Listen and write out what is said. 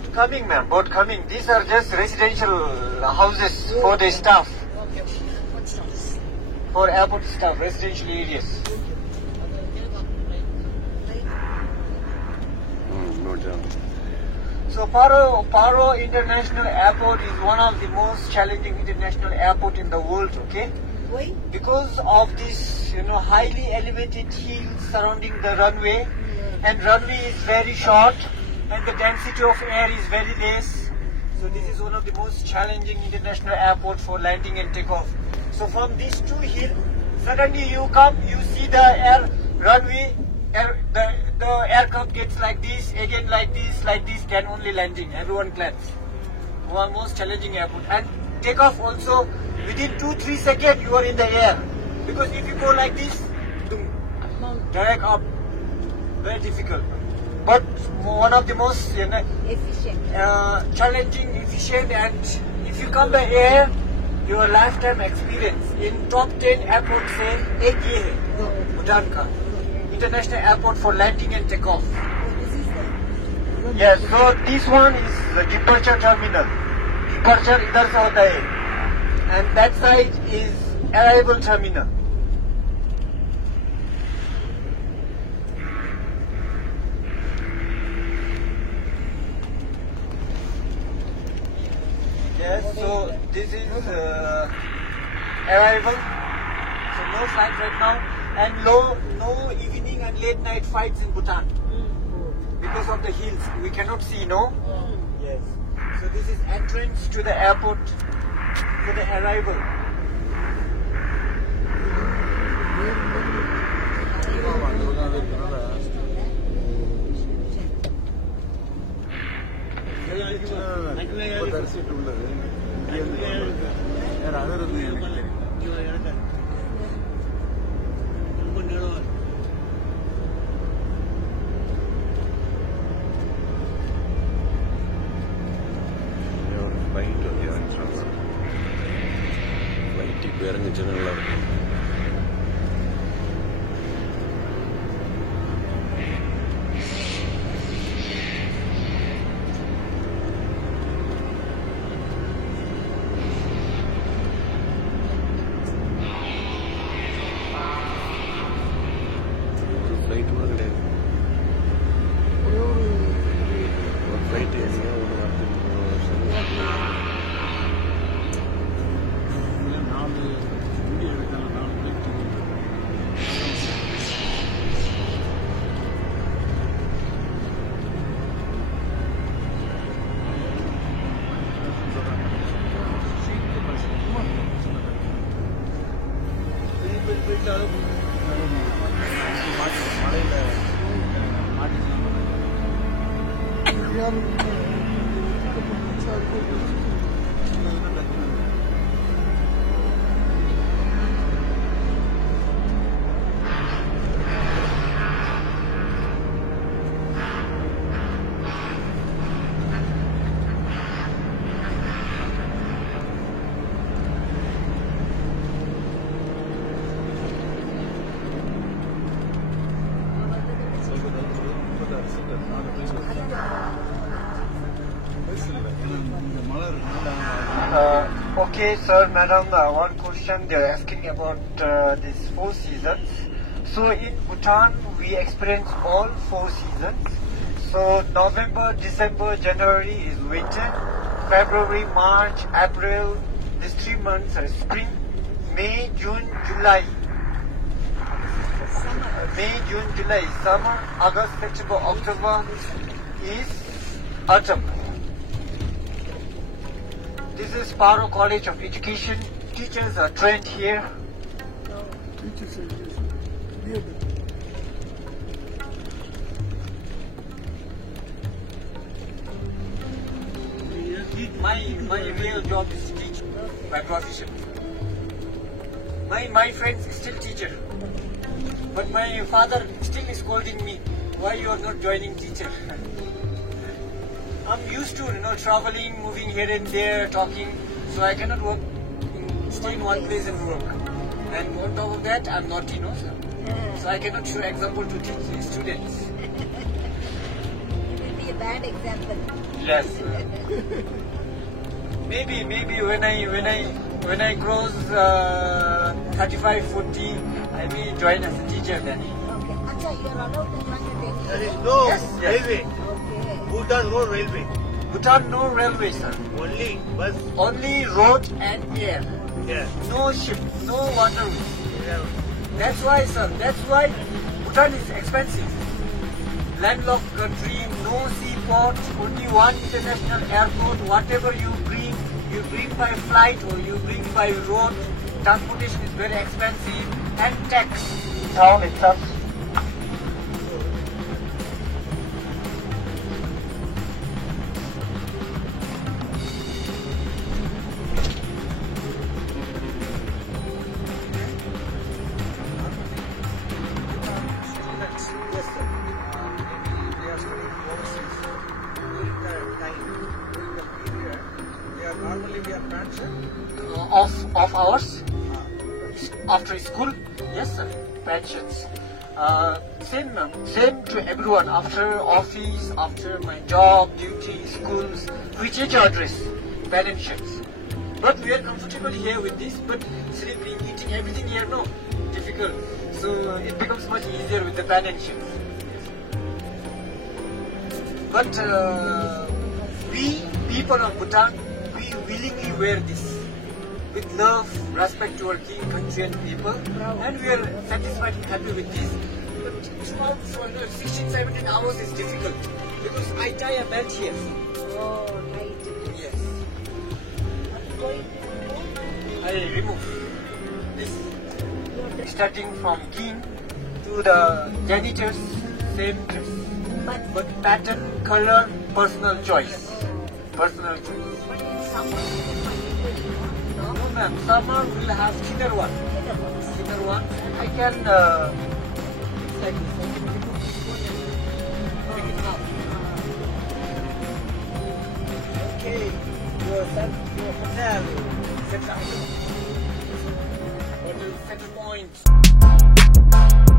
boat coming, ma'am. Boat coming. These are just residential houses for the staff. Okay. What stops? For airport staff, residential areas. No jump. So Paro International Airport is one of the most challenging international airport in the world. Okay. Why? Because of this, highly elevated hills surrounding the runway, and runway is very short, and the density of air is very less. So this is one of the most challenging international airport for landing and takeoff. So from these two hills, suddenly you come, you see the runway, the aircraft gets like this, again like this, then only landing. Everyone claps. One most challenging airport. And takeoff also, within 2-3 seconds you are in the air. Because if you go like this, direct up, very difficult. But one of the most Efficient. challenging, efficient, and if you come by air, your lifetime experience. In top 10 airports say, एक ये है, Bhutan का, international airport for landing and takeoff. This is the Yes, so this one is the departure terminal. Departure इधर से होता है. And that side is arrival terminal. Yes, so this is arrival. So no flight right now, and no evening and late night flights in Bhutan because of the hills. We cannot see, no? Yes. So this is entrance to the airport for the arrival. Okay, sir, madam, one question they're asking about these 4 seasons. So in Bhutan, we experience all 4 seasons. So November, December, January is winter. February, March, April, these 3 months are spring. May, June, July. May, June, July is summer. August, September, October is autumn. This is Paro College of Education. Teachers are trained here. My real job is to teach by profession. My friends still teacher. But my father still is scolding me, why you are not joining teacher? I'm used to traveling, moving here and there, talking, so I cannot work, stay in one place and work. And on top of that, I'm naughty, no sir. So I cannot show example to teach students. You will be a bad bad example. Yes. Maybe when I cross 35, 40, I may join as a teacher then. Okay. Acha, you are allowed to join the There Delhi. is no Yes, yes. railway. Okay. Bhutan no railway. Bhutan no railway, sir. Only bus. Only road and air. Yeah. No ship, no waterways. Yeah. That's why, sir. That's why Bhutan is expensive. Landlocked country, no seaport, only one international airport. Whatever you bring by flight or you bring by road. Transportation is very expensive and tax. Town itself. Students, Yes, sir. maybe they are studying overseas. During the time, during the period, they are normally wear pant shirt. Of hours after school, yes sir, pensions. Same to everyone. After office, after my job, duty, schools, we change our dress, pensions. But we are comfortable here with this. But sleeping, eating, everything here, no, difficult. So it becomes much easier with the pensions. But we people of Bhutan, we willingly wear this with love, respect to our king, country and people, and we are satisfied and happy with this. But it's about 16, 17 hours is difficult because I tie a belt here. Oh, right. Yes. Going I remove this, to starting from king to the janitors, same dress. But pattern, color, personal choice. Personal choice. but in summer, no? No ma'am, summer will have thinner one. Thinner one. I can it's like this. I can remove this one and bring it out. Okay, your hotel set up. Hotel center point.